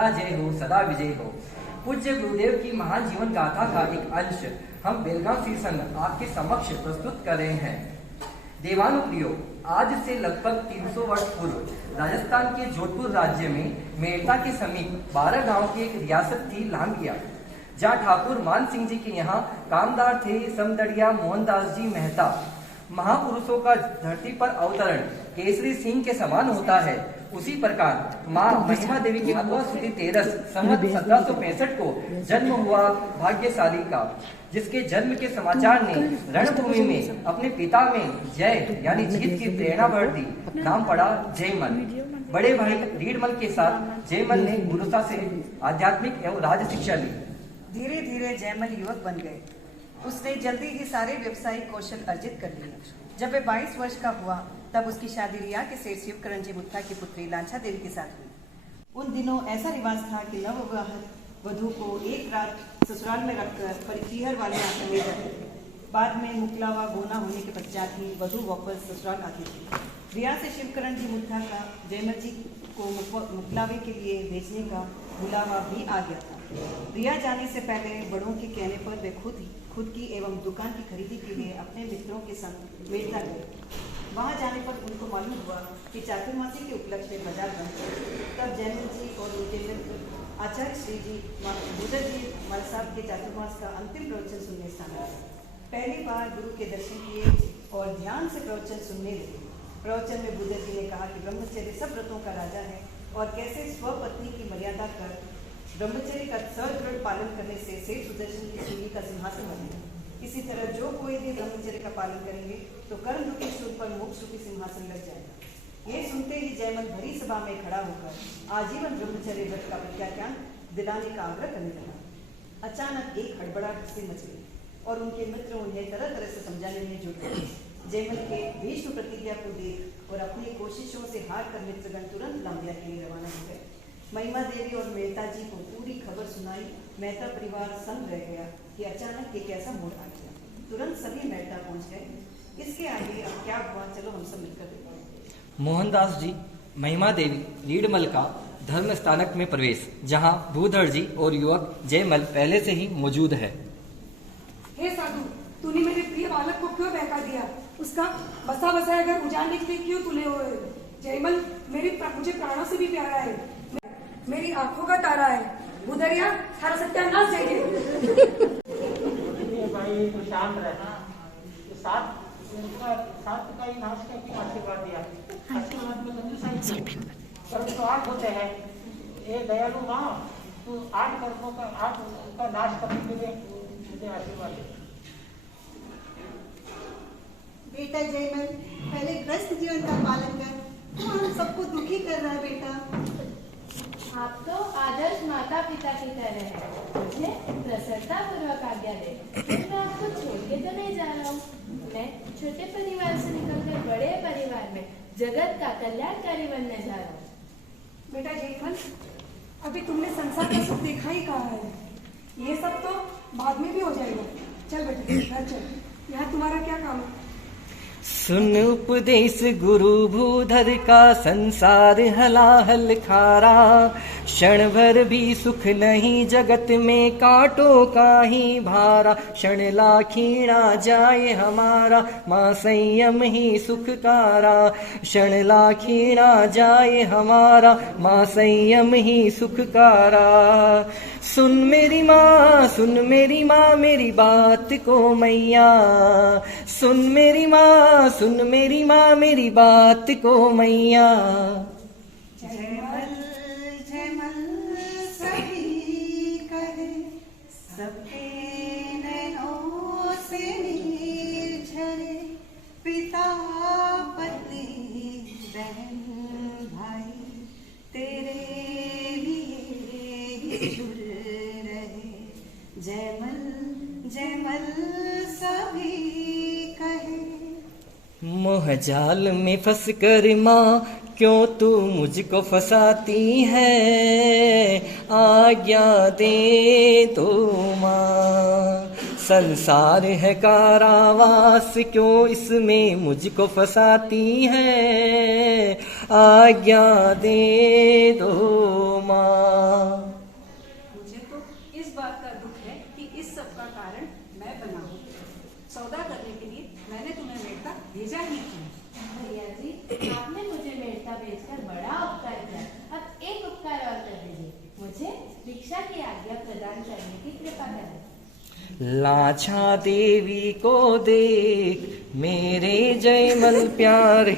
सदा जय हो, सदा विजय हो। पूज्य गुरुदेव की महान जीवन गाथा का एक अंश हम बेलगांव श्री संघ आपके समक्ष प्रस्तुत कर रहे हैं। देवानुप्रियो, आज से लगभग 300 वर्ष पूर्व राजस्थान के जोधपुर राज्य में मेड़ता के समीप 12 गांव की एक रियासत थी लांगिया, जहाँ ठाकुर मान सिंह जी के यहाँ कामदार थे समदड़िया मोहनदास जी मेहता। महापुरुषों का धरती पर अवतरण केसरी सिंह के समान होता है, उसी प्रकार माँ महिमा देवी की अद्भुत तेरस संवत 1765 को जन्म हुआ भाग्यशाली का, जिसके जन्म के समाचार ने रणभूमि में अपने पिता में जय यानी जीत की प्रेरणा भर दी। नाम पड़ा जयमल। बड़े भाई रीडमल के साथ जयमल ने गुरुता से आध्यात्मिक एवं राज शिक्षा ली। धीरे धीरे जयमल युवक बन गए। उसने जल्दी ही सारे व्यवसायिक कौशल अर्जित कर लिए। जब वह 22 वर्ष का हुआ तब उसकी शादी रिया के सेठ शिवकरण जी मुत्था की पुत्री लांछा देवी के साथ हुई। उन दिनों ऐसा रिवाज था कि नवविवाहित वधू को एक रात ससुराल में रखकर परिकीहर वाले आश्रम ले जाते थे। बाद में मुकलावा गोना होने के पश्चात ही वधू वापस ससुराल आती थी। रिया से शिवकरण जी मुत्था का जयमल जी को मुकलावे के लिए भेजने का बुलावा भी आ गया था। रिया जाने से पहले बड़ों के कहने पर वे खुद की एवं दुकान की खरीदी के लिए अपने मित्रों के संग मेड़ता गए। वहां जाने पर उनको मालूम हुआ कि चातुर्मासी के उपलक्ष्य में बाजार बंद है। तब जयमल जी और उनके मित्र आचार्य श्री जी बुधर जी मल साहब के चातुर्मास का अंतिम प्रवचन सुनने स्थान आए। पहली बार गुरु के दर्शन किए और ध्यान से प्रवचन सुनने लगे। प्रवचन में बुधर जी ने कहा कि ब्रह्मचर्य सब व्रतों का राजा है और कैसे स्वपत्नी की मर्यादा कर ब्रह्मचर्य का सदृढ़ पालन करने से सेठ सुदर्शन की सूली का सिंहासन बनेगा। इसी तरह जो कोई भी ब्रह्मचर्य का पालन करेंगे तो कर्म रूपी सूल पर मोक्ष रूपी सिंहासन लग जाएगा। ये सुनते ही जयमल भरी सभा में खड़ा होकर आजीवन ब्रह्मचर्य व्रत का प्रत्याख्यान दिलाने का आग्रह करने लगा। अचानक एक हड़बड़ाहट सी मच गई और उनके मित्र उन्हें तरह तरह से समझाने में जुट गए। जयमल के भीष्म प्रतिज्ञा को देख और अपनी कोशिशों से हार कर मित्रगण तुरंत लांबिया के लिए रवाना हो गए। महिमा देवी और मेहता जी को पूरी खबर सुनाई। मेहता परिवार संग रह गया कि अचानक ये कैसा मोड़ आ गया। तुरंत सभी मेहता पहुंच गए। इसके आगे अब क्या हुआ, चलो हम सब मिलकर देखते हैं। मोहनदास जी महिमा देवी रीडमल का धर्म स्थानक में प्रवेश, जहां भूधर जी और युवक जयमल पहले से ही मौजूद है। हे साधु, तूने मेरे प्रिय बालक को क्यों बहका दिया? उसका बसा बसाया घर उजाड़ने के लिए क्यों तुले हुए? जयमल मुझे प्राणों से भी प्यारा है, मेरी आंखों का तारा है। बुधरिया सारा सत्यानाश जाएंगे। भाई तो शांत रहना। साथ का ही नाश का क्यों आशीर्वाद दिया? आशीर्वाद में कंजूसाई की। कर्म तो 8 होते हैं। ये दयालु माँ, तू 8 कर्मों का नाश करने के लिए मुझे आशीर्वाद दे। बेटा जयमल, पहले ग्रस्त जीवन का पालन कर। तू हम सबको दुखी कर रहा है बेटा। आप तो आदर्श माता पिता की तरह हैं। मुझे प्रसन्नता पूर्वक आज्ञा दे। मैं आपको छोड़ के तो नहीं जा रहा हूँ। मैं छोटे परिवार से निकलकर बड़े परिवार में जगत का कल्याणकारी बनने जा रहा हूँ। बेटा जयमल, अभी तुमने संसार का सुख देखा ही कहा है। ये सब तो बाद में भी हो जाएगा। चल बेटा घर चल, यहाँ तुम्हारा क्या काम है? सुन उपदेश गुरु भूधर का, संसार हलाहल खारा। क्षण भर भी सुख नहीं जगत में, कांटों का ही भारा। क्षण लाखीणा जाए हमारा, माँ संयम ही सुखकारा। क्षण लाखीणा जाए हमारा, माँ संयम ही सुखकारा। सुन मेरी माँ मेरी बात को मैया। सुन मेरी माँ मेरी बात को मैया। जयमल जयमल सभी कहे, सबके नैनों से नीर झरे। पिता पत्नी बहन भाई तेरे लिए ही जुड़ रहे। जयमल जयमल सभी कहे। मोहजाल में फंस कर माँ क्यों तू मुझको फंसाती है? आज्ञा दे तो माँ। संसार है कारावास, क्यों इसमें मुझको फंसाती है? आज्ञा दे दो माँ। मुझे तो इस बात का दुख है कि इस सब का कारण मैं बना हूँ। सौदा करने के लिए मैंने तुम्हें मेड़ता भेजा ही क्यों? भैया जी, आपने मुझे मेड़ता भेजकर बड़ा उपकार किया। अब एक उपकार और कर दीजिए, मुझे दीक्षा की आज्ञा प्रदान करने की कृपा करें। लाछा देवी को देख मेरे जयमल प्यारे,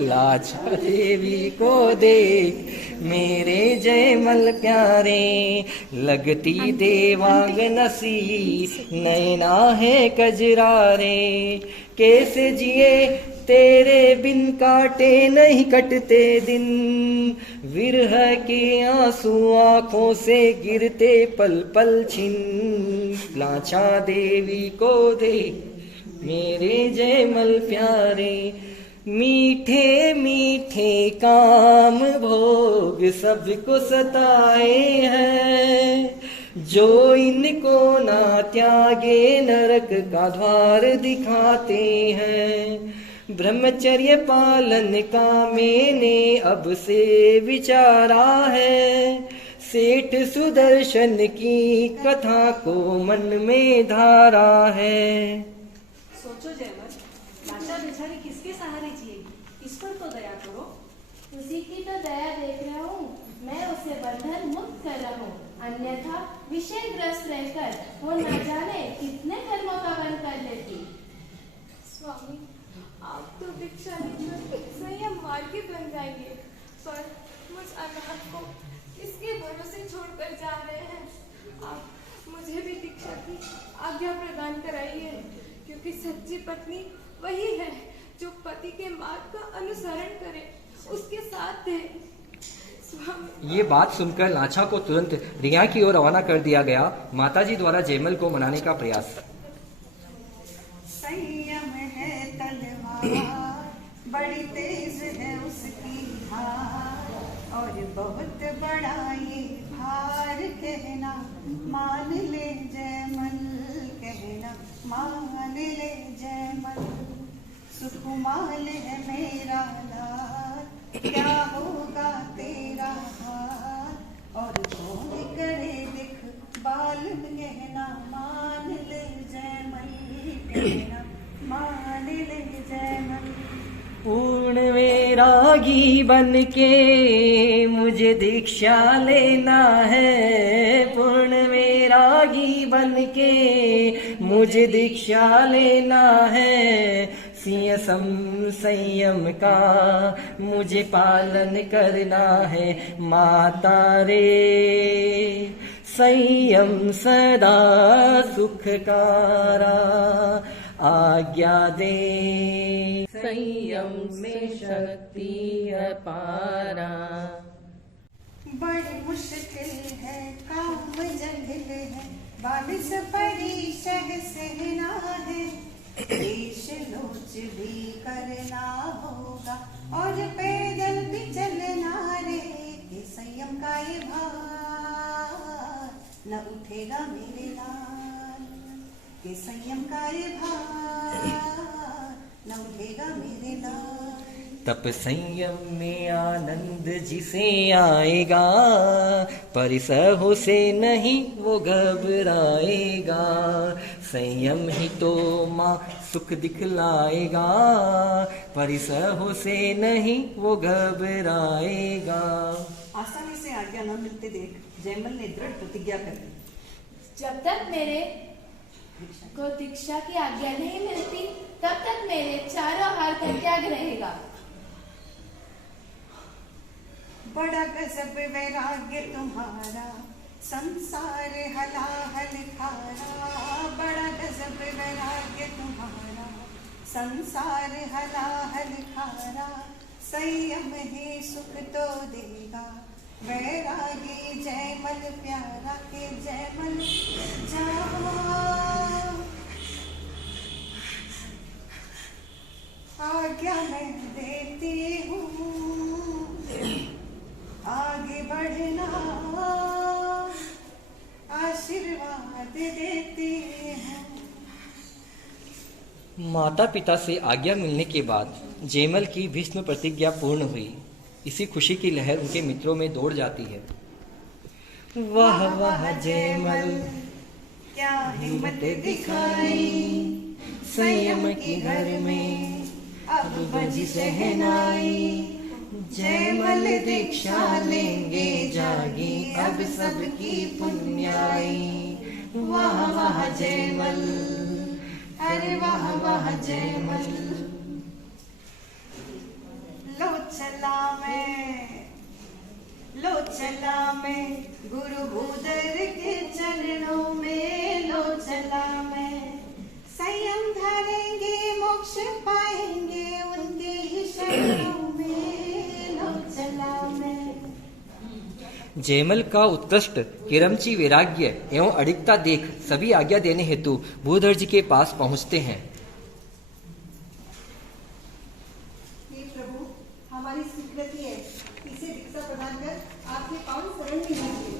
लाछा देवी को देख मेरे जयमल प्यारे, लगती देवांगन सी नैना है कजरारे, कैसे जिए तेरे बिन काटे नहीं कटते दिन, विरह के आंसू आंखों से गिरते पल पल छिन, लाछा देवी को दे मेरे जयमल प्यारे, मीठे मीठे काम भोग सबको सताए हैं, जो इनको ना त्यागे नरक का द्वार दिखाते हैं, ब्रह्मचर्य पालन का मैंने अब से विचारा है, सेठ सुदर्शन की कथा को मन में धारा है। सोचो जयमल, लाचा बेचारी किसके सहारे जिएगी? इस पर तो दया करो। उसी की तो दया देख रहा हूँ, मैं उसे बंधन मुक्त कर रहा हूँ, अन्यथा विषयग्रस्त रहकर वो न जाने कितने कर्मों का बंध कर लेती। स्वामी, आप तो दीक्षा लेकर संयम मार्गी बन जाएंगे, पर मुझ अनाथ को किसके भरोसे छोड़कर जा रहे हैं? आप मुझे भी दीक्षा की आज्ञा प्रदान कराइए, क्योंकि सच्ची पत्नी वही है जो पति के मार्ग का अनुसरण करे, उसके साथ दे। स्वामी, ये बात सुनकर लाछा को तुरंत रिया की ओर रवाना कर दिया गया। माताजी द्वारा जयमल को मनाने का प्रयास। संयम है तलवार, बड़ी तेज है उसकी धार, और बहुत बड़ा ये भार, कहना मान ले जयमल, कहना मान ले जयमल, सुकुमाल है मेरा लाल, क्या होगा तेरा हाल, और कौन करे दिख बाल, कहना मान ले जयमल, कहना मान ले जयमल। पूर्ण वैरागी बन के मुझे दीक्षा लेना है, पूर्ण वैरागी बन के मुझे दीक्षा लेना है, संयम का मुझे पालन करना है, माता रे संयम सदा सुखकारा, आज्ञा दे संयम में शक्ति अपारा। बड़ी मुश्किल है काम जंगल है, 22 परिशह सहना है, देश लोच भी करना होगा, और पैदल भी चलना रे, कि संयम का ये भार न उठेगा मेरे लाल, कि संयम का ये भार न उठेगा मेरे लाल। तप संयम में आनंद जिसे आएगा, परिसह से नहीं वो घबराएगा, संयम ही तो माँ सुख दिखलाएगा, परिसह से नहीं वो घबराएगा। आसानी से आज्ञा न मिलते देख जयमल ने दृढ़ प्रतिज्ञा कर ली। जब तक मेरे को दीक्षा की आज्ञा नहीं मिलती, तब तक मेरे चारों हार का त्याग रहेगा। बड़ा गजब वैराग्य तुम्हारा, संसार हलाहल खारा, बड़ा गजब वैराग्य तुम्हारा, संसार हलाहल खारा, संयम ही सुख तो देगा, वैरागी जयमल प्यारा, के जयमल जाओ, आज्ञा मैं देती हूँ, आगे बढ़ना आशीर्वाद देती हूँ। माता पिता से आज्ञा मिलने के बाद जयमल की भीष्म प्रतिज्ञा पूर्ण हुई। इसी खुशी की लहर उनके मित्रों में दौड़ जाती है। वाह वाह जयमल, क्या हिम्मत दिखाई, संयम की घर में अब बजी शहनाई। जयमल दीक्षा लेंगे जागी अब सबकी पुण्याई। वाह वाह जयमल, अरे वाह वाह जयमल। लो चला मैं गुरु भूदर के चरणों में। लो चला मैं, संयम धरेंगे मोक्ष पाएंगे उनके ही शरणों में। लो चला मैं। जयमल का उत्कृष्ट किरमची वैराग्य एवं अडिगता देख सभी आज्ञा देने हेतु भूधर जी के पास पहुंचते हैं। हे प्रभु, हमारी स्वीकृति है, इसे दीक्षा प्रदान कर आपके पावन शरण में लीजिए।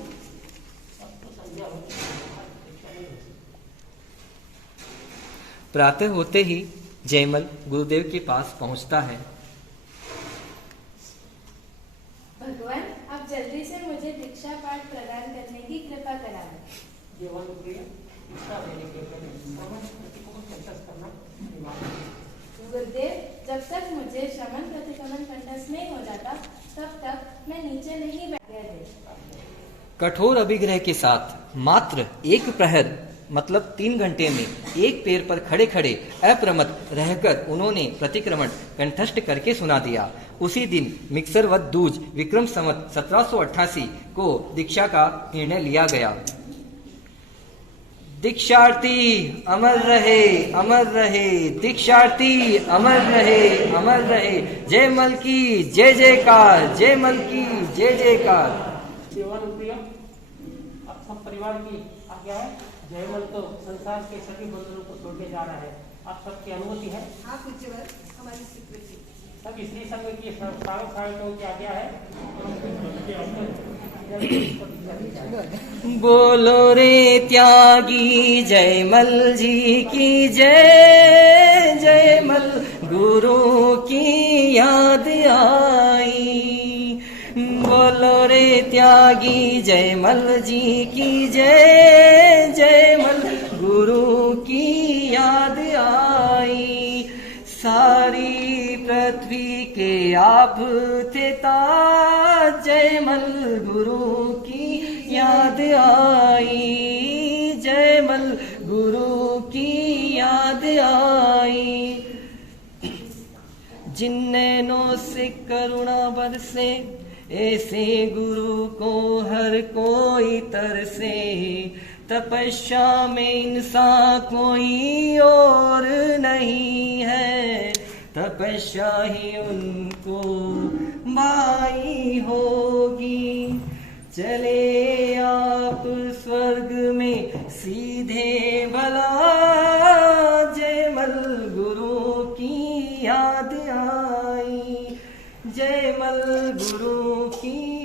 प्रातः होते ही जयमल गुरुदेव के पास पहुंचता है। भगवान, आप जल्दी से मुझे दीक्षा पाठ प्रदान करने की कृपा कराएं। गुरुदेव, जब तक मुझे शमन प्रतिगमन कंठस्थ नहीं हो जाता तब तक मैं नीचे नहीं बैठने दे। कठोर अभिग्रह के साथ मात्र एक प्रहर मतलब 3 घंटे में एक पैर पर खड़े खड़े अप्रमत्त रहकर उन्होंने प्रतिक्रमण कंठस्थ करके सुना दिया। उसी दिन मिक्सर वद दूज विक्रम संवत 1788 को दीक्षा का निर्णय लिया गया। दीक्षार्थी अमर रहे, अमर रहे, दीक्षार्थी अमर रहे, अमर रहे। जयमल की जय जयकार, जयमल की जय जयकार। सेवानुप्रिय, आप सब परिवार की आज्ञा है। जयमल तो संसार के सभी बंधनों को छोड़ने जा रहा है। आप सबकी अनुमति है? हाँ पूज्यवर, हमारी स्वीकृति। सब स्त्री संघ की साधकों की आज्ञा है। बोलो रे त्यागी जयमल जी की जय। जयमल गुरु की याद आई। बोलो रे त्यागी जयमल जी की जय। जयमल गुरु की याद आई। सारी पृथ्वी के आप थे ताज। जयमल गुरु की याद आई। जयमल गुरु की याद आई। जिन नैनों से करुणा बरसे ऐसे गुरु को हर कोई तरसे। तपस्या में इंसान कोई और नहीं है। तपस्या ही उनको माई होगी। चले आप स्वर्ग में सीधे भला। जयमल गुरु की याद आई। जयमल गुरु की